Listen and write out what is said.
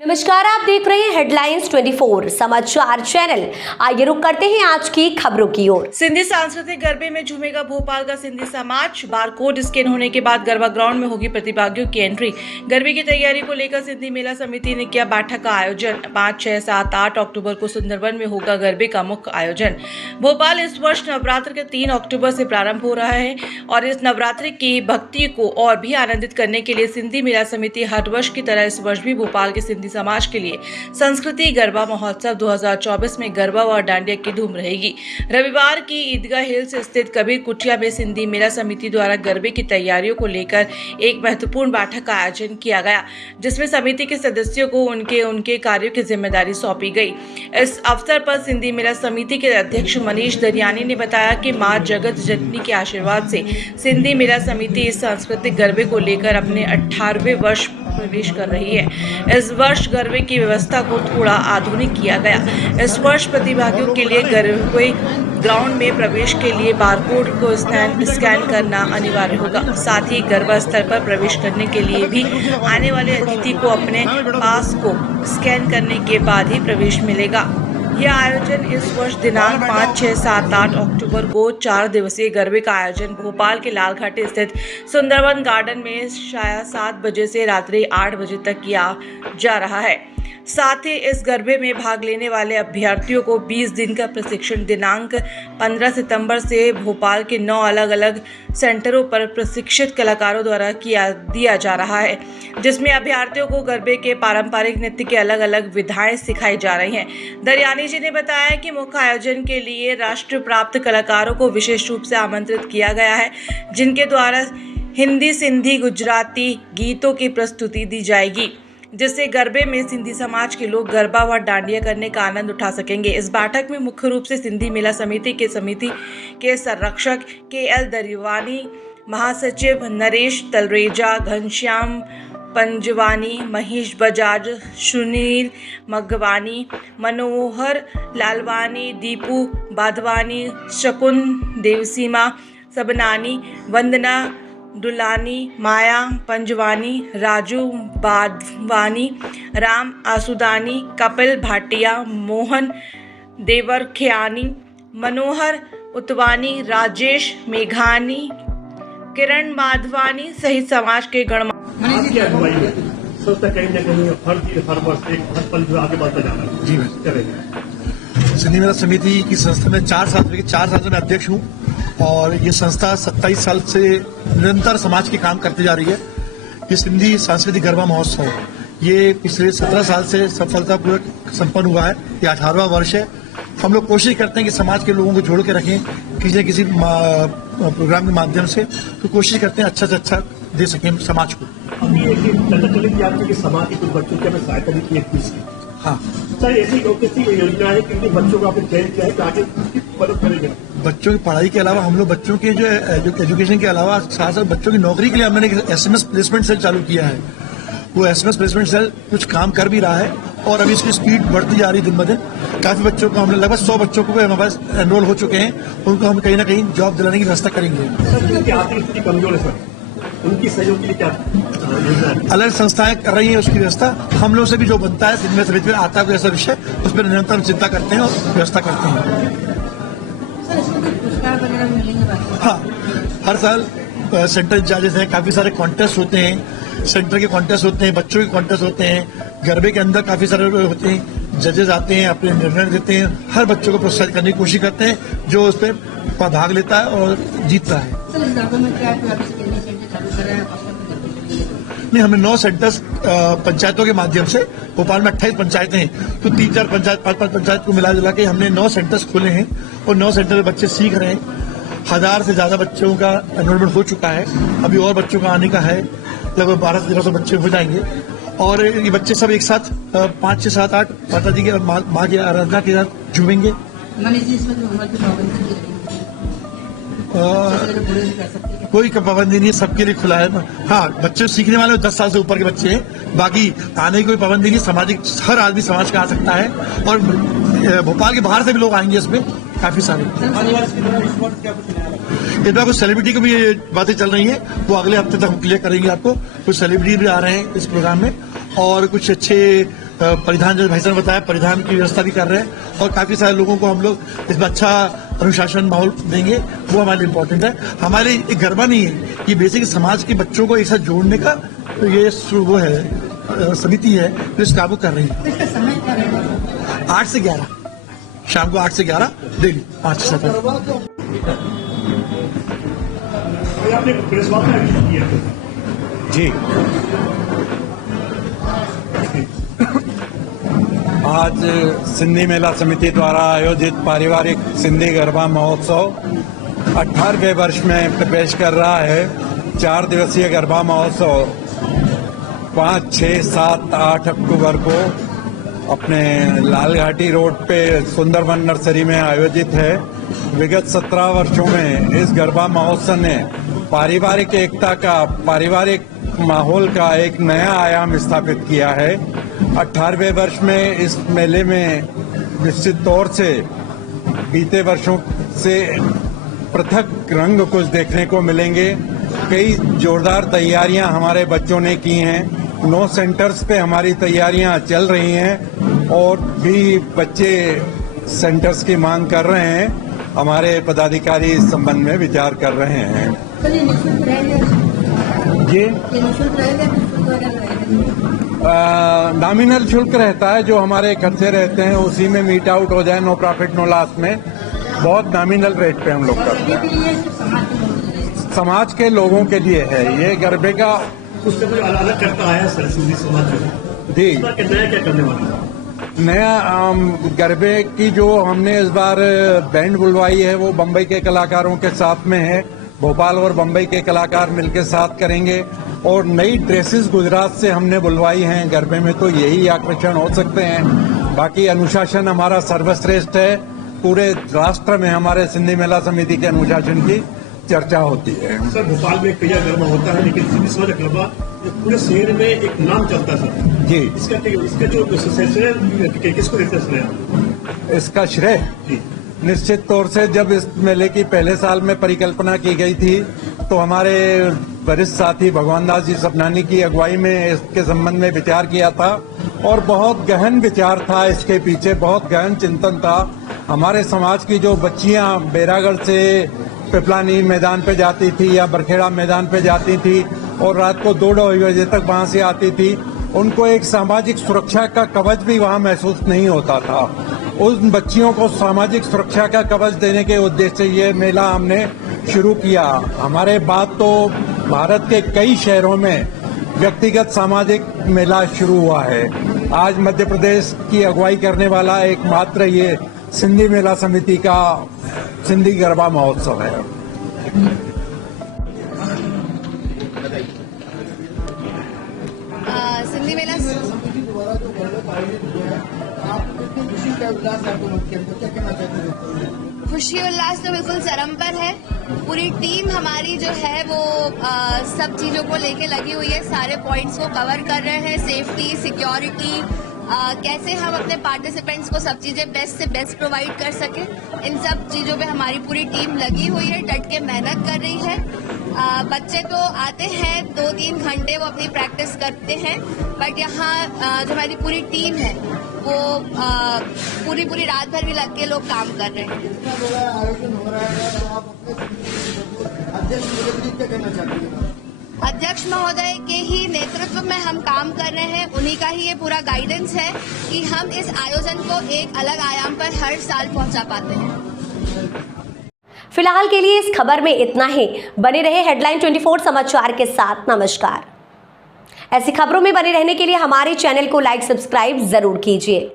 नमस्कार, आप देख रहे हैं हेडलाइंस 24 समाचार चैनल। आइए रुक करते हैं आज की खबरों की ओर। सिंधी सांस्कृतिक गरबे में झूमेगा भोपाल का सिंधी समाज। बारकोड स्कैन होने के बाद गरबा ग्राउंड में होगी प्रतिभागियों की एंट्री। गरबे की तैयारी को लेकर सिंधी मेला समिति ने किया बैठक का आयोजन। 5, 6, 7, 8 अक्टूबर को सुंदरवन में होगा गरबे का मुख्य आयोजन। भोपाल इस वर्ष नवरात्र के 3 अक्टूबर से प्रारंभ हो रहा है और इस नवरात्रि की भक्ति को और भी आनंदित करने के लिए सिंधी मेला समिति हर वर्ष की तरह इस वर्ष भी भोपाल के सिंधी समाज के लिए संस्कृति गरबा महोत्सव 2024 में गरबा व डांडिया की धूम रहेगी। रविवार की ईदगाह हिल्स स्थित कबीर कुटिया में सिंधी मेला समिति द्वारा गरबे की तैयारियों को लेकर एक महत्वपूर्ण बैठक का आयोजन किया गया, जिसमें समिति के सदस्यों को उनके कार्यों की जिम्मेदारी सौंपी गई। इस अवसर पर सिंधी मेला समिति के अध्यक्ष मनीष दरियानी ने बताया कि मां जगत जननी के आशीर्वाद से सिंधी मेला समिति इस सांस्कृतिक गरबे को लेकर अपने 18वें वर्ष प्रवेश कर रही है। इस वर्ष गरबे की व्यवस्था को थोड़ा आधुनिक किया गया। इस वर्ष प्रतिभागियों के लिए गरबे ग्राउंड में प्रवेश के लिए बारकोड को स्कैन करना अनिवार्य होगा। साथ ही गरबा स्थल पर प्रवेश करने के लिए भी आने वाले अतिथि को अपने पास को स्कैन करने के बाद ही प्रवेश मिलेगा। यह आयोजन इस वर्ष दिनांक 5, 6, 7, 8 अक्टूबर को 4 दिवसीय गरबे का आयोजन भोपाल के लालघाटी स्थित सुंदरवन गार्डन में शायद 7 बजे से रात्रि 8 बजे तक किया जा रहा है। साथ ही इस गरबे में भाग लेने वाले अभ्यर्थियों को 20 दिन का प्रशिक्षण दिनांक 15 सितंबर से भोपाल के 9 अलग अलग सेंटरों पर प्रशिक्षित कलाकारों द्वारा दिया जा रहा है, जिसमें अभ्यर्थियों को गरबे के पारंपरिक नृत्य के अलग अलग विधाएं सिखाई जा रही हैं। दरियानी जी ने बताया कि मुख्य आयोजन के लिए राष्ट्र प्राप्त कलाकारों को विशेष रूप से आमंत्रित किया गया है, जिनके द्वारा हिंदी, सिंधी, गुजराती गीतों की प्रस्तुति दी जाएगी, जिससे गरबे में सिंधी समाज के लोग गरबा व डांडिया करने का आनंद उठा सकेंगे। इस बैठक में मुख्य रूप से सिंधी मेला समिति के संरक्षक KL दरियानी, महासचिव नरेश तलरेजा, घनश्याम पंजवानी, महेश बजाज, सुनील मगवानी, मनोहर लालवानी, दीपू बाधवानी, शकुन देवसीमा सबनानी, वंदना दुलानी, माया पंजवानी, राजू बाधवानी, राम आसुदानी, कपिल भाटिया, मोहन देवरखियानी, मनोहर उतवानी, राजेश मेघानी, किरण माधवानी सहित समाज के गणमान्य सिंधी मेला समिति की संस्था में 4 साल से मैं अध्यक्ष हूँ और ये संस्था 27 साल से निरंतर समाज के काम करती जा रही है। ये सिंधी सांस्कृतिक गरबा महोत्सव ये पिछले 17 साल से सफलतापूर्वक संपन्न हुआ है। ये 18वां वर्ष है। हम लोग कोशिश करते हैं कि समाज के लोगों को जोड़ के रखें किसी न किसी प्रोग्राम के माध्यम से, तो कोशिश करते हैं अच्छा से अच्छा दे सकें समाज को। समाज के कुछ बच्चों की हमें सहायता भी की है। हाँ सर, ऐसी योजना है कि बच्चों को आपने चयन किया है कि आगे मदद करेंगे। बच्चों की पढ़ाई के अलावा हम लोग बच्चों के जो एजुकेशन के अलावा साथ साथ बच्चों की नौकरी के लिए हमने SMS प्लेसमेंट सेल चालू किया है। वो SMS प्लेसमेंट सेल कुछ काम कर भी रहा है और अभी इसकी स्पीड बढ़ती जा रही है दिन ब दिन। काफी बच्चों को हमने लगभग 100 बच्चों को हमारे पास एनरोल हो चुके हैं। उनको हम कहीं ना कहीं जॉब दिलाने की व्यवस्था करेंगे। सर, आर्थिक स्थिति कमजोर है सर, उनकी सहयोग के लिए क्या अलग संस्थाएं कर रही हैं उसकी व्यवस्था। हम लोग से भी जो बनता है सिंधी मेला समिति में आता है ऐसा विषय, उस पर निरंतर चिंता करते हैं और व्यवस्था करते हैं। हाँ, हर साल सेंटर इंचार्जेस हैं, काफी सारे कॉन्टेस्ट होते हैं, सेंटर के कॉन्टेस्ट होते हैं, बच्चों के कॉन्टेस्ट होते हैं, गरबे के अंदर काफी सारे होते हैं, जजेस आते हैं, अपने निर्णय देते हैं, हर बच्चों को प्रोत्साहित करने की कोशिश करते हैं जो उस पर भाग लेता है और जीतता है। नहीं, हमने 9 सेंटर्स पंचायतों के माध्यम से, भोपाल में 28 पंचायतें हैं, तो 3-4 पंचायत 5-5 पंचायत को मिला जुला के हमने 9 सेंटर्स खोले हैं और 9 सेंटर में बच्चे सीख रहे हैं। 1000 से ज्यादा बच्चों का एनरोलमेंट हो चुका है। अभी और बच्चों का आने का है, लगभग 1200-1300 बच्चे हो जाएंगे और ये बच्चे सब एक साथ 5, 6, 7, 8 माता जी के माँ की आराधना के साथ झूमेंगे। कोई पाबंदी नहीं है, सबके लिए खुला है। हाँ, बच्चे सीखने वाले 10 साल से ऊपर के बच्चे हैं, बाकी आने की कोई पाबंदी नहीं। सामाजिक हर आदमी समाज का आ सकता है और भोपाल के बाहर से भी लोग आएंगे इसमें काफी सारे। इस बार कुछ सेलिब्रिटी को भी ये बातें चल रही हैं, वो अगले हफ्ते तक हम क्लियर करेंगे आपको। कुछ सेलिब्रिटी भी आ रहे हैं इस प्रोग्राम में और कुछ अच्छे परिधान, जो भाई साहब ने बताया, परिधान की व्यवस्था भी कर रहे हैं और काफी सारे लोगों को हम लोग इसमें अच्छा अनुशासन माहौल देंगे। वो हमारे लिए इम्पोर्टेंट है। हमारे लिए एक गरबा नहीं है, ये बेसिक समाज के बच्चों को एक साथ जोड़ने का तो ये वो है समिति है जो इस काबू कर रही है। 8 से 11 शाम को 8 से 11 डेली 5 से 7। आपने प्रेस वार्ता किया जी, आज सिंधी मेला समिति द्वारा आयोजित पारिवारिक सिंधी गरबा महोत्सव 18वें वर्ष में प्रवेश कर रहा है। 4 दिवसीय गरबा महोत्सव 5, 6, 7, 8 अक्टूबर को अपने लाल घाटी रोड पे सुंदरवन नर्सरी में आयोजित है। विगत 17 वर्षों में इस गरबा महोत्सव ने पारिवारिक एकता का, पारिवारिक माहौल का एक नया आयाम स्थापित किया है। 18वें वर्ष में इस मेले में निश्चित तौर से बीते वर्षों से पृथक रंग कुछ देखने को मिलेंगे। कई जोरदार तैयारियां हमारे बच्चों ने की हैं। 9 सेंटर्स पे हमारी तैयारियां चल रही हैं और भी बच्चे सेंटर्स की मांग कर रहे हैं। हमारे पदाधिकारी इस संबंध में विचार कर रहे हैं। जी, नॉमिनल शुल्क रहता है जो हमारे खर्चे रहते हैं, उसी में मीट आउट हो जाए, नो प्रॉफिट नो लॉस में। बहुत नॉमिनल रेट पे हम लोग करते हैं। समाज के लोगों के लिए है ये गरबे का। उससे कोई अलग करता आया सर सिंधी समाज में जी, नया क्या करने वाला? नया गरबे की जो हमने इस बार बैंड बुलवाई है वो बम्बई के कलाकारों के साथ में है। भोपाल और बम्बई के कलाकार मिलकर साथ करेंगे और नई ड्रेसेस गुजरात से हमने बुलवाई हैं गरबे में, तो यही आकर्षण हो सकते हैं। बाकी अनुशासन हमारा सर्वश्रेष्ठ है। पूरे राष्ट्र में हमारे सिंधी मेला समिति के अनुशासन की चर्चा होती है। सर भोपाल में कई गरबा होता है, लेकिन सिंधी समाज का गरबा पूरे शहर में एक नाम चलता है सर। जी, इसका जो श्रेय किसको देते हैं श्रेय? इसका श्रेय जी, निश्चित तौर से जब इस मेले की पहले साल में परिकल्पना की गई थी तो हमारे वरिष्ठ साथी भगवान दास जी सपनानी की अगुवाई में इसके संबंध में विचार किया था और बहुत गहन विचार था इसके पीछे, बहुत गहन चिंतन था। हमारे समाज की जो बच्चियां बैरागढ़ से पिपलानी मैदान पे जाती थी या बरखेड़ा मैदान पे जाती थी और रात को 2-2 बजे तक वहां से आती थी, उनको एक सामाजिक सुरक्षा का कवच भी वहां महसूस नहीं होता था। उन बच्चियों को सामाजिक सुरक्षा का कवच देने के उद्देश्य से ये मेला हमने शुरू किया। हमारे बाद तो भारत के कई शहरों में व्यक्तिगत सामाजिक मेला शुरू हुआ है। आज मध्य प्रदेश की अगुवाई करने वाला एकमात्र ये सिंधी मेला समिति का सिंधी गरबा महोत्सव है। सिंधी मेला खुशी उल्लास तो बिल्कुल चरम पर है। पूरी टीम हमारी जो है वो सब चीजों को लेके लगी हुई है, सारे पॉइंट्स को कवर कर रहे हैं। सेफ्टी, सिक्योरिटी, कैसे हम अपने पार्टिसिपेंट्स को सब चीजें बेस्ट से बेस्ट प्रोवाइड कर सके, इन सब चीजों पे हमारी पूरी टीम लगी हुई है, डट के मेहनत कर रही है। बच्चे तो आते हैं 2-3 घंटे वो अपनी प्रैक्टिस करते हैं, बट यहाँ जो हमारी पूरी टीम है वो पूरी रात भर भी लग के लोग काम कर रहे हैं। अध्यक्ष महोदय के ही नेतृत्व में हम काम कर रहे हैं, उन्हीं का ही ये पूरा गाइडेंस है कि हम इस आयोजन को एक अलग आयाम पर हर साल पहुंचा पाते हैं। फिलहाल के लिए इस खबर में इतना ही। बने रहे हेडलाइन 24 समाचार के साथ। नमस्कार। ऐसी खबरों में बने रहने के लिए हमारे चैनल को लाइक, सब्सक्राइब जरूर कीजिए।